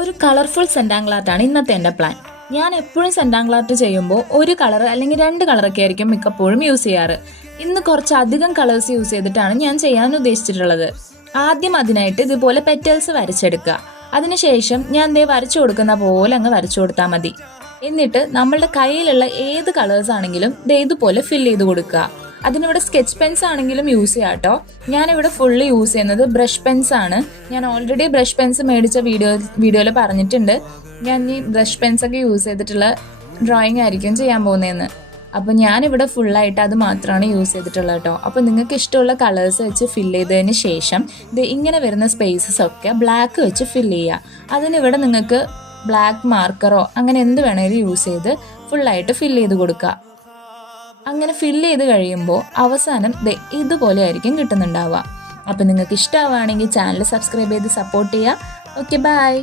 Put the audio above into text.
ഒരു കളർഫുൾ സെൻറ്റാങ്കിൾ ആർട്ടാണ് ഇന്നത്തെ എൻ്റെ പ്ലാൻ. ഞാൻ എപ്പോഴും സെൻറ്റാങ്കിൾ ആർട്ട് ചെയ്യുമ്പോൾ ഒരു കളർ അല്ലെങ്കിൽ രണ്ട് കളറൊക്കെ ആയിരിക്കും മിക്കപ്പോഴും യൂസ് ചെയ്യാറ്. ഇന്ന് കുറച്ചധികം കളേഴ്സ് യൂസ് ചെയ്തിട്ടാണ് ഞാൻ ചെയ്യാൻ ഉദ്ദേശിച്ചിട്ടുള്ളത്. ആദ്യം അതിനായിട്ട് ഇതുപോലെ പെറ്റൽസ് വരച്ചെടുക്കുക. അതിനുശേഷം ഞാൻ ദേ വരച്ചു കൊടുക്കുന്ന പോലെ അങ്ങ് വരച്ചു കൊടുത്താൽ മതി. എന്നിട്ട് നമ്മളുടെ കയ്യിലുള്ള ഏത് കളേഴ്സ് ആണെങ്കിലും ദേ ഇതുപോലെ ഫില്ല് ചെയ്ത് കൊടുക്കുക. അതിനിവിടെ സ്കെച്ച് പെൻസ് ആണെങ്കിലും യൂസ് ചെയ്യാം കേട്ടോ. ഞാനിവിടെ ഫുള്ള് യൂസ് ചെയ്യുന്നത് ബ്രഷ് പെൻസ് ആണ്. ഞാൻ ഓൾറെഡി ബ്രഷ് പെൻസ് മേടിച്ച വീഡിയോയിൽ പറഞ്ഞിട്ടുണ്ട്. ഞാൻ ഈ ബ്രഷ് പെൻസൊക്കെ യൂസ് ചെയ്തിട്ടുള്ള ഡ്രോയിങ് ആയിരിക്കും ചെയ്യാൻ പോകുന്നതെന്ന്. അപ്പോൾ ഞാനിവിടെ ഫുള്ളായിട്ട് അത് മാത്രമാണ് യൂസ് ചെയ്തിട്ടുള്ളത് കേട്ടോ. അപ്പോൾ നിങ്ങൾക്ക് ഇഷ്ടമുള്ള കളേഴ്സ് വെച്ച് ഫില്ല് ചെയ്തതിന് ശേഷം ഇത് ഇങ്ങനെ വരുന്ന സ്പേസസ് ഒക്കെ ബ്ലാക്ക് വെച്ച് ഫില്ല് ചെയ്യുക. അതിനിവിടെ നിങ്ങൾക്ക് ബ്ലാക്ക് മാർക്കറോ അങ്ങനെ എന്ത് വേണമെങ്കിലും യൂസ് ചെയ്ത് ഫുള്ളായിട്ട് ഫില്ല് ചെയ്ത് കൊടുക്കുക. അങ്ങനെ ഫില്ല് ചെയ്ത് കഴിയുമ്പോൾ അവസാനം ഇതുപോലെ ആയിരിക്കും കിട്ടുന്നുണ്ടാവുക. അപ്പം നിങ്ങൾക്ക് ഇഷ്ടമാവുകയാണെങ്കിൽ ചാനൽ സബ്സ്ക്രൈബ് ചെയ്ത് സപ്പോർട്ട് ചെയ്യുക. Okay, by.